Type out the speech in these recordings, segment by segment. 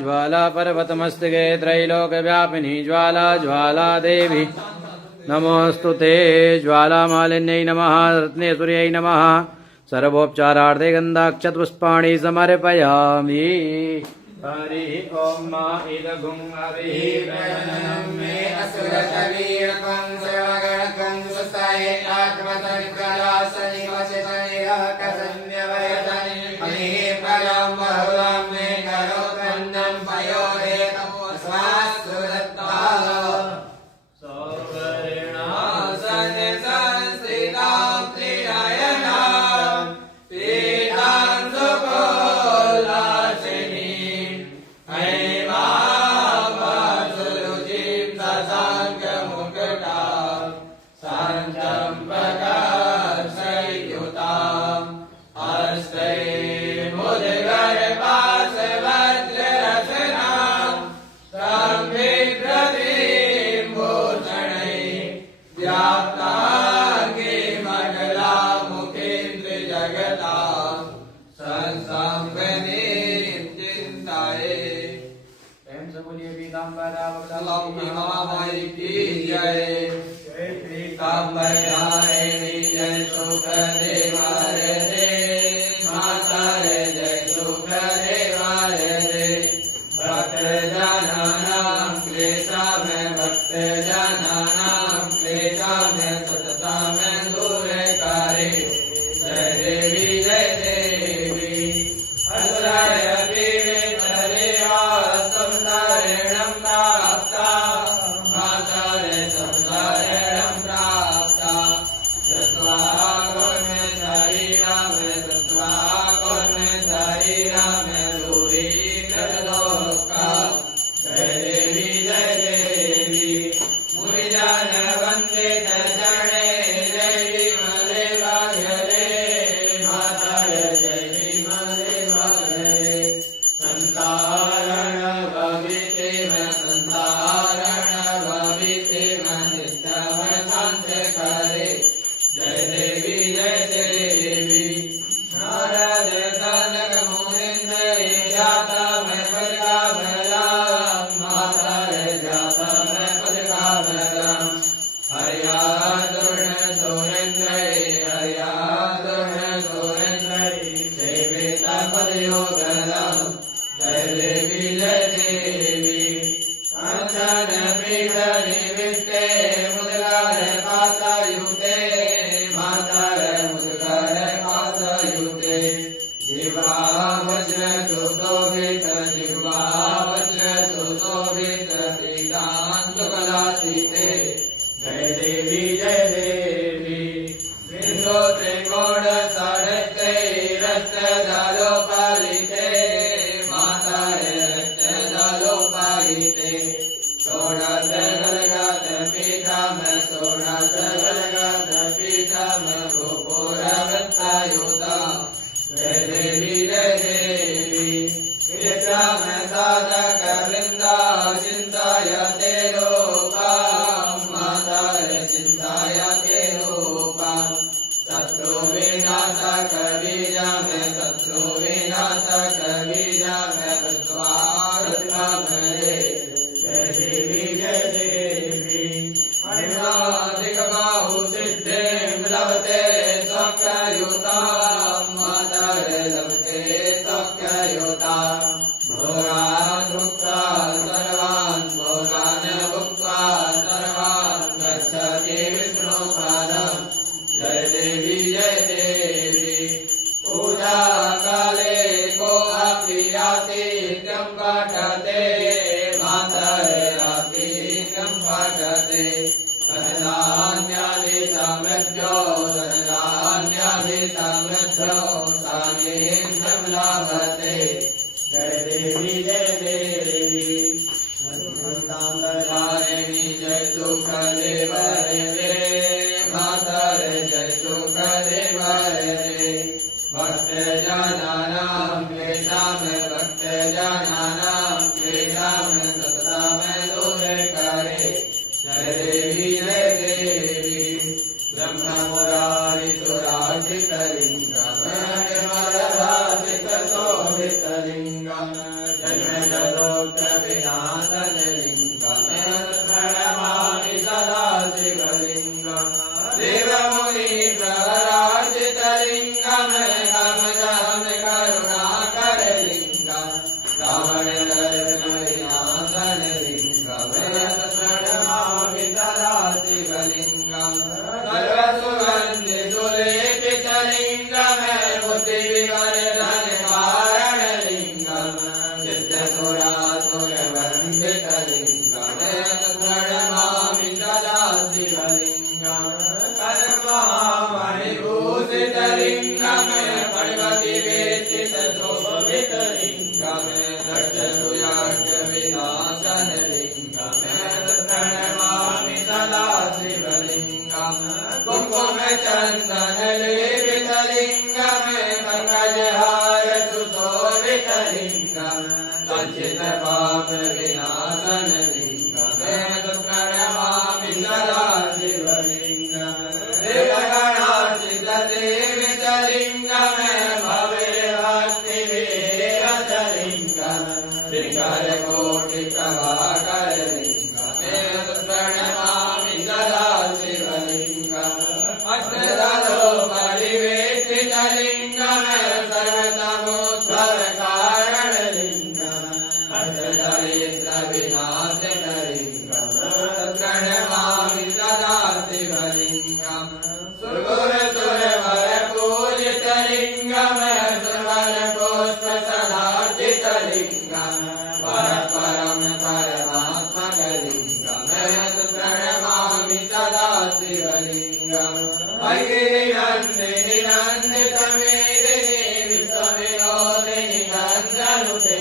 ज्वाला पर्वतमस्तके त्रैलोक्यव्यापिनी ज्वाला ज्वाला देवी नमोऽस्तु ते ज्वालामालिन्यै नमः रत्नेश्वर्यै नमः सर्वोपचारार्थे गन्धाक्षतपुष्पाणि समर्पयामि हरि ओम मा इदगुं अभिप्रणनं मे असुरशरीरकं सर्वगणकं सुस्ताय आत्मतनिकलासनि वसितनिराकसन्यवयतनि अनिपरं बहुलं मे करोत्पन्नं पयोरे तपोस्वास्तु दत्ताः सौवर्णासन संस्थितां त्रिनयनां पीतां सुकोलासिनीं हैमापासुरुचिं ससाङ्गमुकुटां सञ्चम्पकाशयुताम् हस्ते मुद्गर्भासवज्ररचनां संविभ्रतीं भूषणैः व्याप्ताङ्गीमकलामुखीं त्रिजगतां संसम्भ्रमीं चिन्तये। प्रेम से बोलिए पीताम्बरा महामाई की जय। जय पीताम्बरायणी जय सुखदेवाय माता जय सुखदेवाय भक्तजनानां क्लेशामय भक्तजनानां क्लेशामय सततामय दूरकारि जय देवी असुराय पीडितदेवा संसारेणं प्राप्ता माता संसारेणं प्राप्ता दत्त्वा कर्मे शरीरं दत्त्वा कर्मे शरीरं दूरीकृतदुःखा जय देवी मुनिजन वन्दित चरणे जय विमलेवाघरे माता जय विमलेवाघरे संतारण भविते नित्यम शांत करे जय देवी नारद सनक मुनिंद्र जाता मैं पदका भरम माता जाता मैं पदका भरम हरियादुर्ण सुरेंद्र सेविता पदयोगरम जय देवी कांचन पीठ निविष्टे मुद्गार पासायुते माता मुद्गार पासायुते जिह्वा वज्र सुशोभित पीतान्तकलासिते जय देवी बिंदु त्रिकोण साढ़े रक्तदालोपालिते माता रक्तदालोपालिते षोडश गलगात पीठम गोपुरवृत्तायुता जय देवी विक्रम साधक वृंदा चिंतायते लोकां माता चिंतायते लोकां शत्रु विनाशक बीजं कृत्वा रत्नाभरे जय देवी महिमाधिकबाहु सिद्धिं लभते सख्ययुतां माता लभते सख्ययुतां घोराध्व विनाशनलिङ्गं प्रणमामि सदा शिवलिङ्गम् देवमुनिप्रवराजितलिङ्गं कामदहन करुणाकरलिङ्गम् रावणदर्पविनाशनलिङ्गं प्रणमामि सदा शिवलिङ्गम् सर्वसुगन्धिसुलेपितलिङ्गं बुद्धिविवर्धनकारणलिङ्गम् सिद्धसुरासुरवन्दितलिङ्गं प्रणमामि सदा शिवलिङ्गम् कर्ममणिभूषितलिङ्गं पर्वतिवेष्टितशोभितलिङ्गं रक्षसुयाज्ञविनाशनलिङ्गं प्रणमामि सदा शिवलिङ्गम् कुङ्कुमचन्दनलेपितलिङ्गं पङ्कजहारसुशोभितलिङ्गं सच्चित्पापविनाशनलिङ्गं प्रणमामि सदा शिवलिङ्गम् देवगणार्चितसेवितलिङ्गं भवेर्भक्तिविरतलिङ्गं त्रिकरकोटिप्रभाकरलिङ्गं प्रणमामि सदा शिवलिङ्गम् अष्टदलो परिवेष्टितलिङ्गं सर्वतमोत्सवकारणलिङ्गम् अष्टदरिद्रविनाशनलिङ्गं प्रणमामि सदा शिवलिङ्गम् सुरगुरुसुरवरपूजितलिङ्गं सुरवरपुष्पसदार्चितलिङ्गं परपरं परमात्मकलिङ्गं प्रणमामि सदा शिवलिङ्गम् ऐगिरिनन्दिनिनन्दितमेदिनि विश्वविनोदिनि नन्दनुते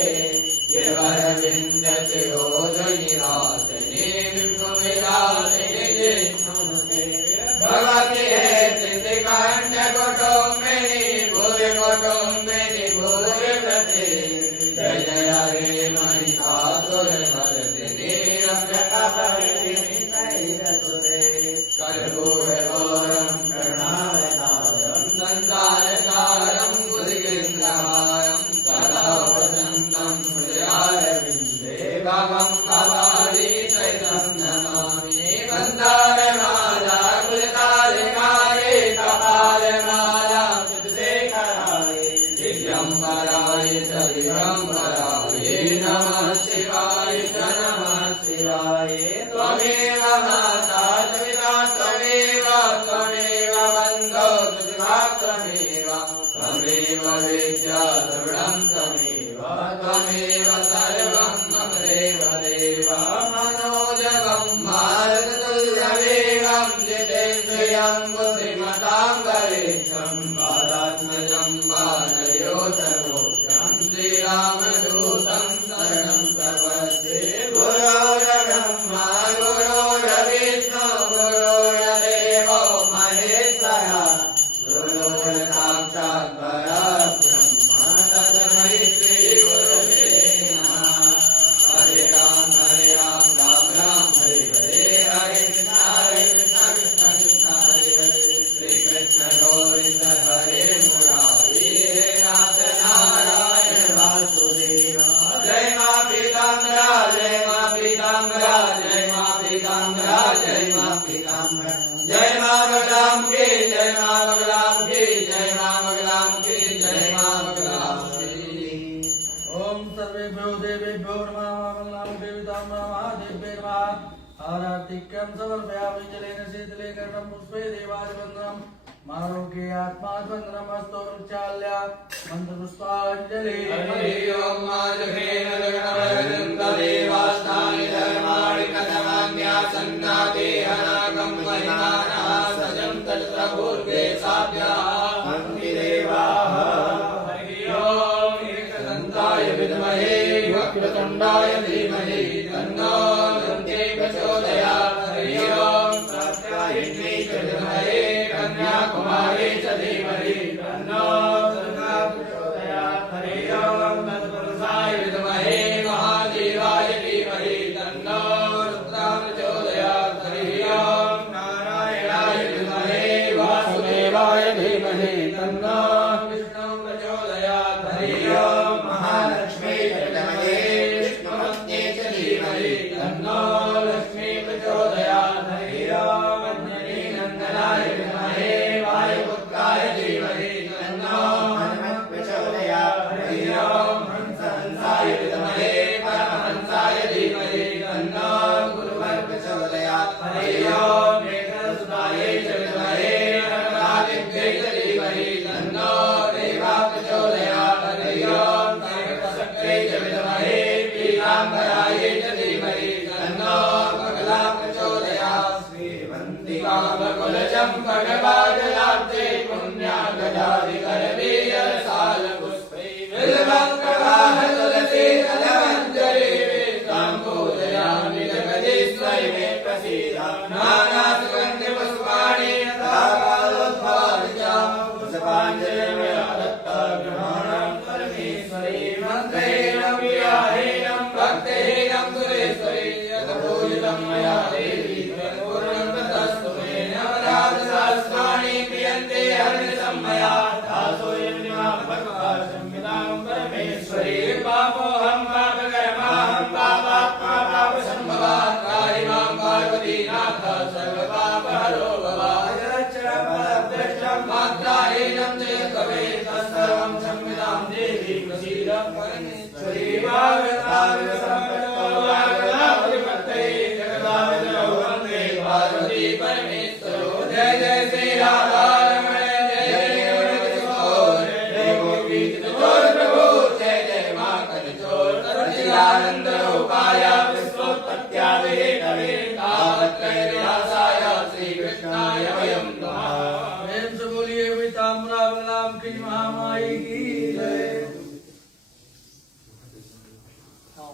गिरिवरविन्दशिरोधनिराशिनि विष्णुविलासिनि जिष्णुनुते भगवति हे सिद्धिकण्ठकुटुम्बिनि भूरिकुटुम्बिनि भूरिव्रते जय जय हे महिषासुरमर्दिनि रम्यकपर्दिनि शैलसुते कर्पूरगौरं करुणावतारं संसारसारं बुद्धिकेन्द्रहारं सदा वसन्तं हृदयारविन्दे भवं भवानी चैतं नमामि वन्दारमाला कुलतालिकायै कपालमाला कृतशेखराय दिव्यम्बराय च दिगम्बराय नमः शिवाय च नमः शिवाय त्वमेव माता च पिता त्वमेव त्वमेव बन्धो त्वमेव त्वमेव विद्या द्रविडं त्वमेव त्वमेव सर्वं मम देव देव मनोजवं मारुततुल्यवेगं जितेन्द्रियं बुद्धिमतां वरिष्ठं वादात्मजं वानरयोधघोषं श्रीरामदूतं शरणं प्रपद्ये गुरोर्ब्रह्मा गुरोर्विष्णु गुरोर्देवो महेश्वरः गुरोर्साक्षात् परब्रह्म तस्मै श्रीगुरवे नमः हरे राम राम राम हरे हरे हरे कृष्ण कृष्ण कृष्ण हरे हरे श्री कृष्ण गोविंद हरे मुरारी हे नाथ नारायण वासुदेव जय मां पीताम्बरा जय मां पीताम्बरा जय मां पीताम्बरा जय मां पीताम्बरा जय मां बगलाम की जय मां बगलाम की जय मां बगलाम की जय मां बगलाम की ओम सर्वेभ्यो देवेभ्यो नमः मंगलम देवताम्बरा महादेव्ये नमः आराधिक्यं समर्पयामि जलेन शीतले कर्णं पुष्पे देवादिवन्दनम् मारोग्ये आत्माद्वन्दनमस्तु वृक्षाल्या मन्त्रपुष्पाञ्जलि हरि ओम माधवेन लगनवरदं तदेवास्तानि धर्माणि कथमान्यासन्नाते अनागं परिमाणः सजं तत्र पूर्वे साध्याः हन्ति देवाः हरि ओम एकदन्ताय विद्महे वक्रतुण्डाय धीमहि तन्नो दन्ते प्रचोदयात् हरि ओम कात्यायनी च विद्महे कन्याकुमारी च धीमहि तन्नो दुर्गा प्रचोदयात् हरि ओम तत्पुरुषाय विद्महे महादेवाय धीमहि तन्नो रुद्रः प्रचोदयात् हरि ओम नारायणाय विद्महे वासुदेवाय धीमहि तन्नो विष्णुः प्रचोदयात् हरि ओम महालक्ष्मी च विद्महे विष्णुमस्तु मंगलम कनकाजलाब्जे पुण्यागजादिकरवीरसालपुष्पै बिल्वङ्कवाह तुलसी दलमञ्जरी ताम्बूलयामि जगदीश्वरि मे प्रसीद नानासुगन्धिपुष्पाणि यथाकालोद्भाविता पुष्पाञ्जलिर्मया दत्ता गृहाणां परमेश्वरी मन्त्रेण प्रियाहीनं भक्तिहीनं सुरेश्वरी यत् पूजितं मया देवी पूर्णं ततस्तु मे नवरात्रसहस्राणि क्रियन्ते हर्निशं मया दासोऽयं भक्त्वा संविदां परमेश्वरी पापोऽहं पापकर्माहं पापात्मा पापसम्भवात् कारिमां पार्वतीनाथ सर्वपापहरो भव अजरक्षरफलभ्रष्टं मात्राहीनं चेत् भवेत् तत्सर्वं संविदां देवी प्रसीद परमेश्वरी पार्वती परमेश्वरो जय जय श्री राधा रमण जय जय किशोर जय गोपीच चोर प्रभु जय जय माखन चोर सच्चिदानंद रूपाय विश्वोत्पत्त्यादि हेतवे तावत्त्रयविनाशाय श्री कृष्णाय वयं नमः। प्रेम से बोलिए पीताम्बरावल्लभ की महामाई की जय। हाँ।